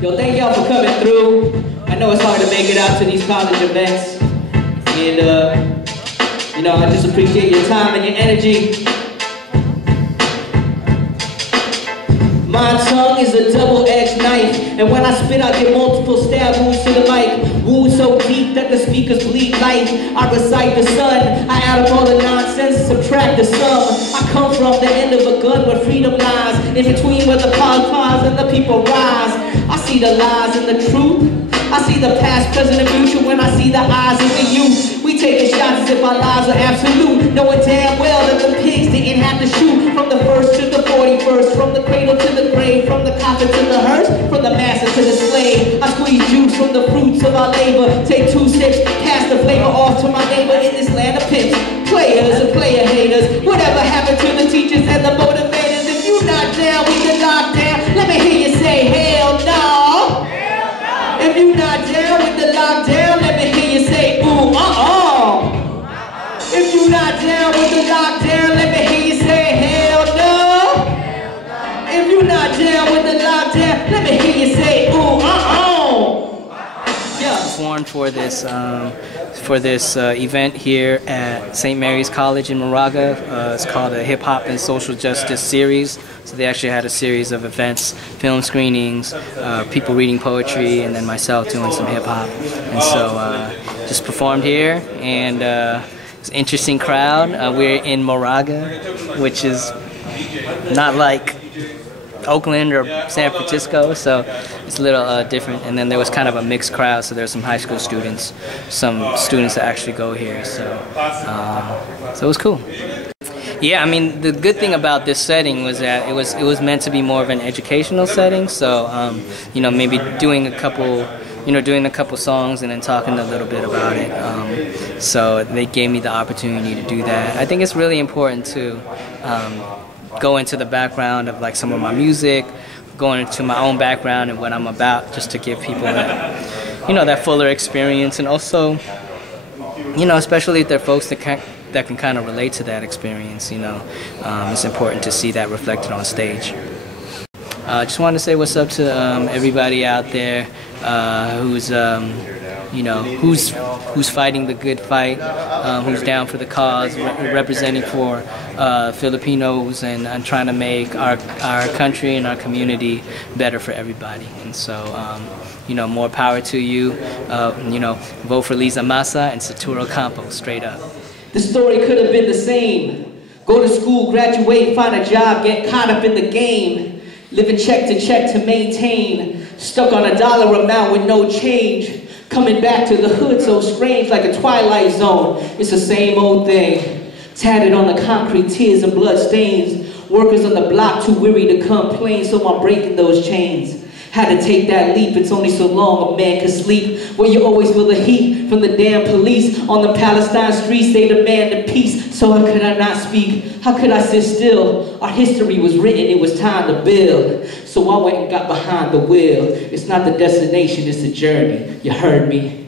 Yo, thank y'all for coming through. I know it's hard to make it out to these college events. And, you know, I just appreciate your time and your energy. My tongue is a double-edged knife, and when I spit, I get multiple stab wounds to the mic. Wounds so deep that the speakers bleed life. I recite the sun, I add up all the nonsense, subtract the sum. I come from the end of a gun where freedom lies, in between where the pause and the people rise. I see the lies and the truth. I see the past, present, and future when I see the eyes of the youth. We taking shots as if our lives are absolute, knowing damn well that the pigs didn't have to shoot. From the first to the 41st, from the cradle to the grave, from the coffin to the hearse, from the master to the slave. I squeeze juice from the fruits of our labor, take 2 sips, pass the flavor off to my neighbor in this land of pimps. Players and player haters, whatever happened to the teachers and the motivators? If you not down with the lockdown, let me hear you say hell no. If you not down with the lockdown, let me hear you say ooh, If you not down with the lockdown, let me hear you say hell no. If you not down with the lockdown, let me hear you say ooh, Yeah. Performed for this event here at St. Mary's College in Moraga. It's called a Hip Hop and Social Justice Series. So they actually had a series of events, film screenings, people reading poetry, and then myself doing some hip hop. And so just performed here, and it's an interesting crowd. We're in Moraga, which is not like Oakland or San Francisco, so it's a little different. And then there was kind of a mixed crowd, so there's some high school students, some students that actually go here, so it was cool. Yeah, I mean, the good thing about this setting was that it was meant to be more of an educational setting, so you know, maybe doing a couple songs and then talking a little bit about it. So they gave me the opportunity to do that. I think it's really important to go into the background of like some of my music, going into my own background and what I'm about, just to give people that, you know, that fuller experience, and also, you know, especially if they're folks that can kind of relate to that experience, you know, it's important to see that reflected on stage. Just wanted to say what's up to everybody out there who's you know, who's fighting the good fight, who's down for the cause, representing for Filipinos, and trying to make our country and our community better for everybody. And so, you know, more power to you. You know, vote for Liza Massa and Saturo Campo, straight up. The story could have been the same. Go to school, graduate, find a job, get caught up in the game. Living check to maintain. Stuck on a dollar amount with no change. Coming back to the hood so strange, like a twilight zone. It's the same old thing. Tatted on the concrete, tears and blood stains. Workers on the block too weary to complain, so I'm breaking those chains. Had to take that leap, it's only so long a man can sleep. Where you always feel the heat from the damn police. On the Palestine streets they demand peace. So how could I not speak? How could I sit still? Our history was written, it was time to build. So I went and got behind the wheel. It's not the destination, it's the journey. You heard me?